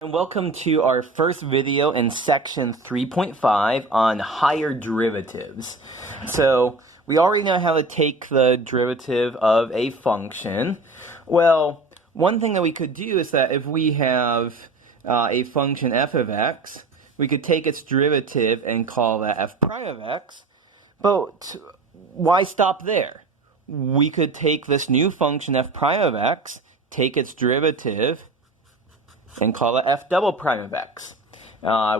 And welcome to our first video in section 3.5 on higher derivatives. So we already know how to take the derivative of a function. Well, one thing that we could do is that if we have a function f of x, we could take its derivative and call that f prime of x. But why stop there? We could take this new function f prime of x, take its derivative, and call it f double prime of x,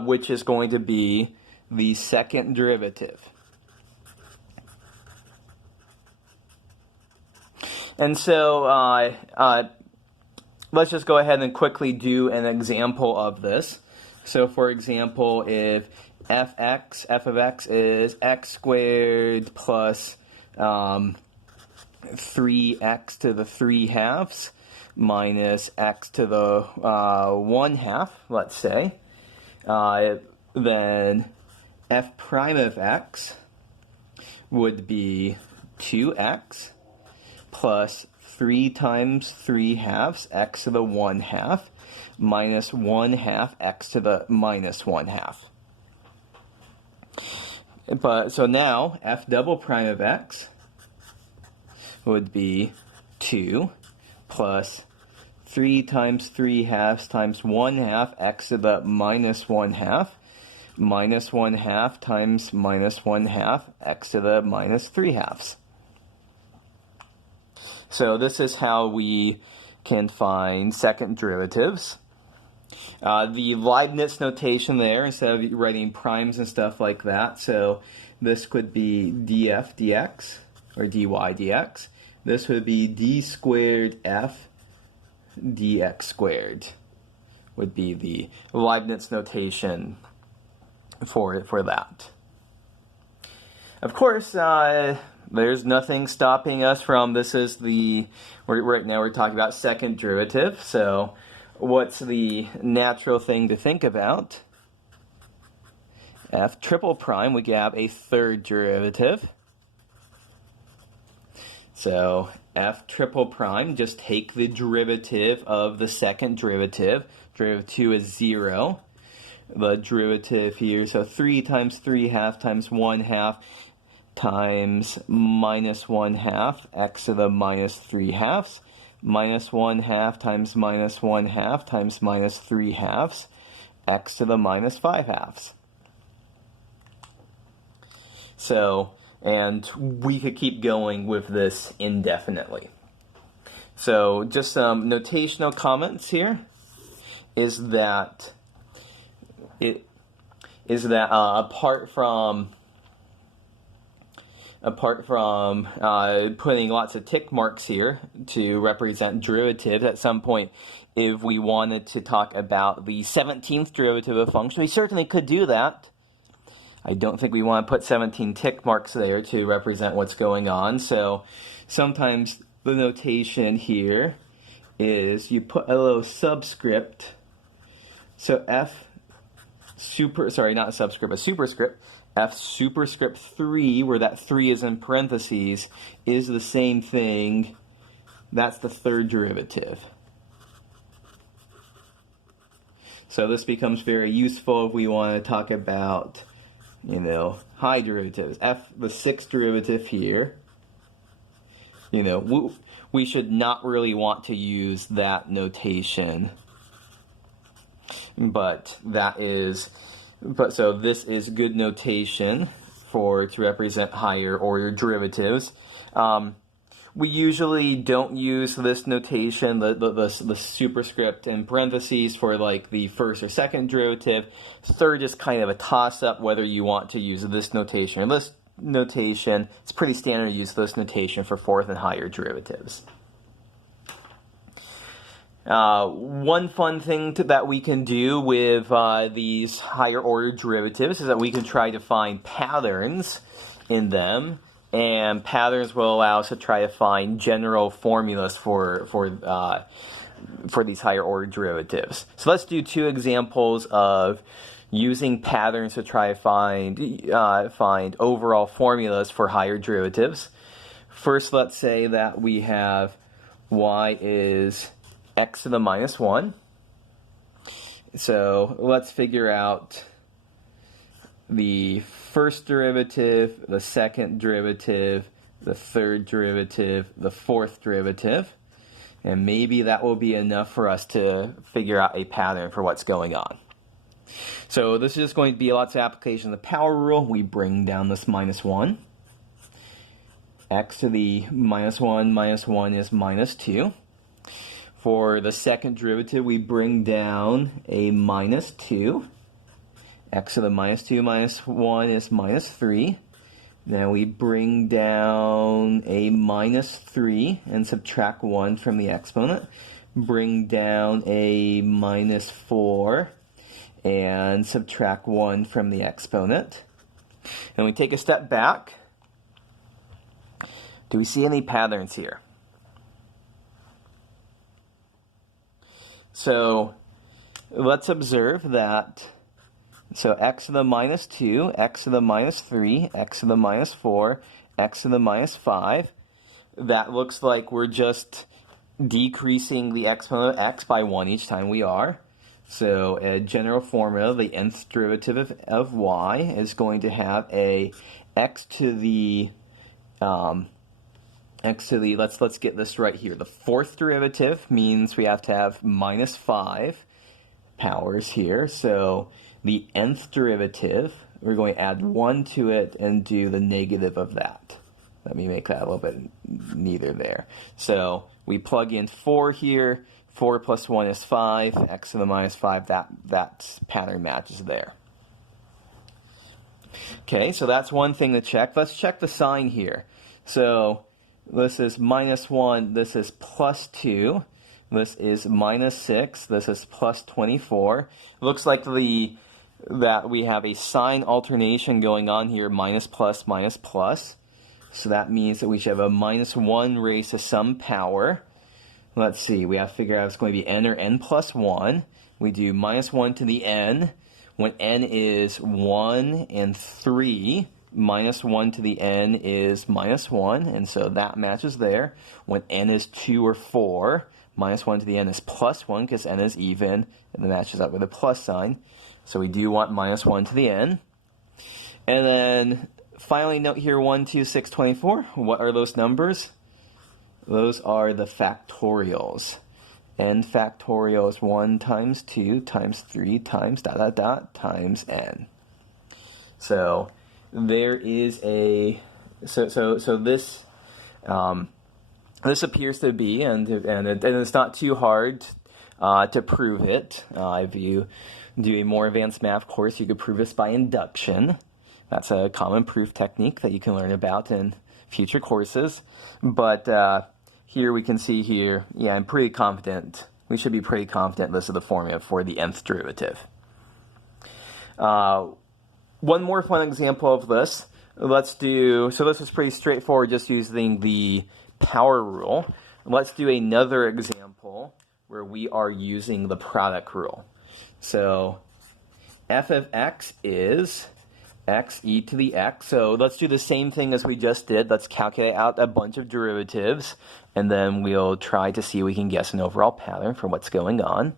which is going to be the second derivative. And so let's just go ahead and quickly do an example of this. So for example, if f of x is x squared plus 3x to the 3 halves, minus x to the 1 half, let's say, then f prime of x would be 2x plus 3 times 3 halves, x to the 1 half, minus 1 half x to the minus 1 half. So now f double prime of x would be 2 plus 3 times 3 halves times 1 half x to the minus 1 half, minus 1 half times minus 1 half x to the minus 3 halves. So this is how we can find second derivatives. The Leibniz notation there, instead of writing primes and stuff like that, so this could be df dx, or dy dx. This would be d squared f dx squared, would be the Leibniz notation for that. Of course, there's nothing stopping us from, right now we're talking about second derivative, so what's the natural thing to think about? F triple prime, we could have a third derivative. So f triple prime, just take the derivative of the second derivative. Derivative 2 is 0. The derivative here, so 3 times 3 half times 1 half times minus 1 half x to the minus 3 halves, minus 1 half times minus 1 half times minus 3 halves, x to the minus 5 halves. So, and we could keep going with this indefinitely. So just some notational comments here is that apart from putting lots of tick marks here to represent derivatives, at some point if we wanted to talk about the 17th derivative of a function, we certainly could do that. I don't think we want to put 17 tick marks there to represent what's going on. So sometimes the notation here is you put a little subscript. So superscript, f superscript 3, where that 3 is in parentheses, is the same thing. That's the third derivative. So this becomes very useful if we want to talk about high derivatives. The sixth derivative here, we should not really want to use that notation. So this is good notation to represent higher order derivatives. We usually don't use this notation, the superscript in parentheses, for like the first or second derivative. Third is kind of a toss-up whether you want to use this notation or this notation. It's pretty standard to use this notation for fourth and higher derivatives. One fun thing that we can do with these higher order derivatives is that we can try to find patterns in them. And patterns will allow us to try to find general formulas for these higher order derivatives. So let's do two examples of using patterns to try to find overall formulas for higher derivatives. First, let's say that we have y is x to the minus 1. So let's figure out the first derivative, the second derivative, the third derivative, the fourth derivative, and maybe that will be enough for us to figure out a pattern for what's going on. So this is just going to be lots of application of the power rule. We bring down this minus 1. X to the minus 1 is minus 2. For the second derivative, we bring down a minus 2. X to the minus 2 minus 1 is minus 3. Now we bring down a minus 3 and subtract 1 from the exponent. Bring down a minus 4 and subtract 1 from the exponent. And we take a step back. Do we see any patterns here? So let's observe that. So x to the minus 2, x to the minus 3, x to the minus 4, x to the minus 5. That looks like we're just decreasing the exponent of x by 1 each time we are. So a general formula, the nth derivative of y is going to have a let's get this right here. The fourth derivative means we have to have minus 5 powers here. So the nth derivative, we're going to add 1 to it and do the negative of that. Let me make that a little bit neater there. So we plug in 4 here. 4 plus 1 is 5. X to the minus 5, that pattern matches there. Okay, so that's one thing to check. Let's check the sign here. So this is minus 1, this is plus 2, this is minus 6, this is plus 24. Looks like that we have a sign alternation going on here, minus plus, minus plus. So that means that we should have a minus 1 raised to some power. Let's see, we have to figure out if it's going to be n or n plus 1. We do minus 1 to the n. When n is 1 and 3, minus 1 to the n is minus 1, and so that matches there. When n is 2 or 4, minus 1 to the n is plus 1 because n is even, and it matches up with a plus sign. So we do want minus 1 to the n. And then finally note here 1, 2, 6, 24. What are those numbers? Those are the factorials. N factorial is 1 times 2 times 3 times ... times n. So there is a this appears to be, and it's not too hard to prove it. If you do a more advanced math course, you could prove this by induction. That's a common proof technique that you can learn about in future courses. But here we can see here, yeah, I'm pretty confident. We should be pretty confident this is the formula for the nth derivative. One more fun example of this. Let's do, so this is pretty straightforward, just using the power rule. Let's do another example where we are using the product rule. So f of x is x e to the x. So let's do the same thing as we just did. Let's calculate out a bunch of derivatives, and then we'll try to see if we can guess an overall pattern for what's going on.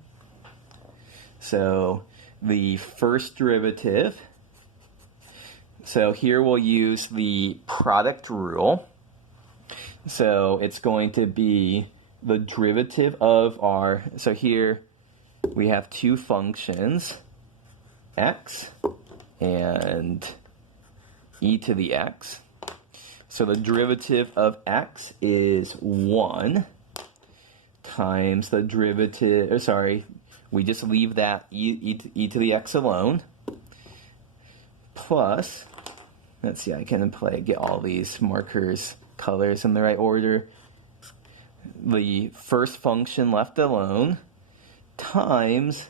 So the first derivative, so here we'll use the product rule. So it's going to be the derivative of our, so here we have two functions, x and e to the x. So the derivative of x is 1 times the derivative, we just leave that e to the x alone, plus, let's see, I can get all these markers, colors in the right order, the first function left alone, times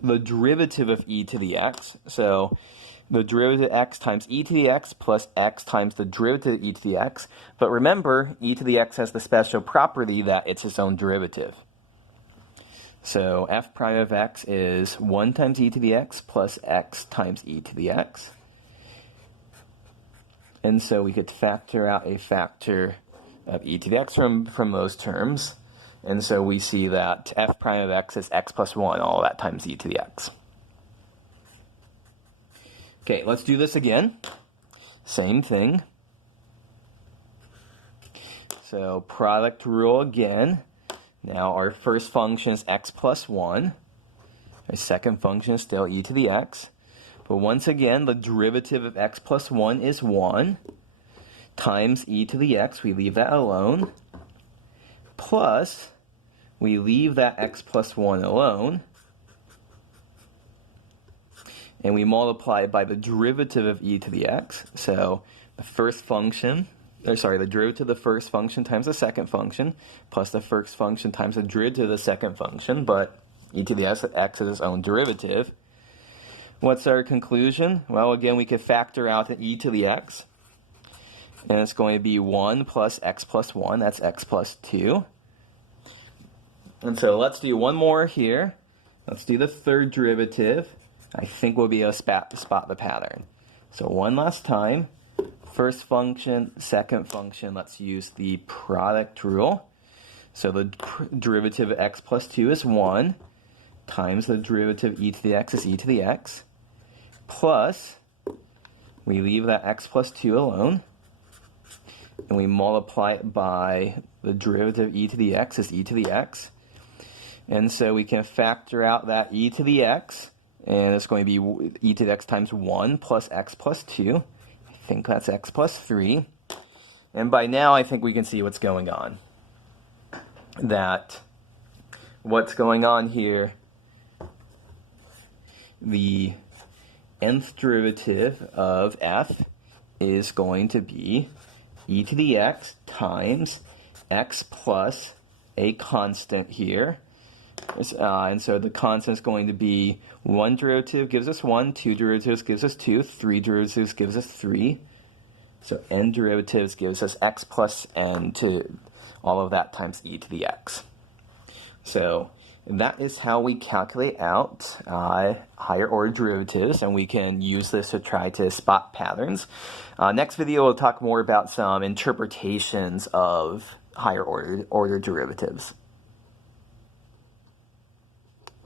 the derivative of e to the x. So the derivative of x times e to the x plus x times the derivative of e to the x. But remember, e to the x has the special property that it's its own derivative. So f prime of x is 1 times e to the x plus x times e to the x. And so we could factor out a factor of e to the x from those terms. And so we see that f prime of x is x plus 1, all that times e to the x. Okay, let's do this again. Same thing. So product rule again. Now our first function is x plus 1. Our second function is still e to the x. But once again, the derivative of x plus 1 is 1 times e to the x. We leave that alone. Plus, we leave that x plus 1 alone. And we multiply it by the derivative of e to the x. So the first function, the derivative of the first function times the second function, plus the first function times the derivative of the second function, but e to the x is its own derivative. What's our conclusion? Well, again, we could factor out an e to the x. And it's going to be 1 plus x plus 1. That's x plus 2. And so let's do one more here. Let's do the third derivative. I think we'll be able to spot the pattern. So one last time. First function, second function. Let's use the product rule. So the derivative of x plus 2 is 1 times the derivative of e to the x is e to the x. Plus, we leave that x plus 2 alone, and we multiply it by the derivative of e to the x is e to the x. And so we can factor out that e to the x, and it's going to be e to the x times 1 plus x plus 2. I think that's x plus 3. And by now, I think we can see what's going on. That what's going on here, the nth derivative of f is going to be e to the x times x plus a constant here. And so the constant is going to be 1 derivative gives us 1, 2 derivatives gives us 2, 3 derivatives gives us 3. So n derivatives gives us x plus n to all of that times e to the x. So that is how we calculate out higher order derivatives, and we can use this to try to spot patterns. Next video, we'll talk more about some interpretations of higher order derivatives.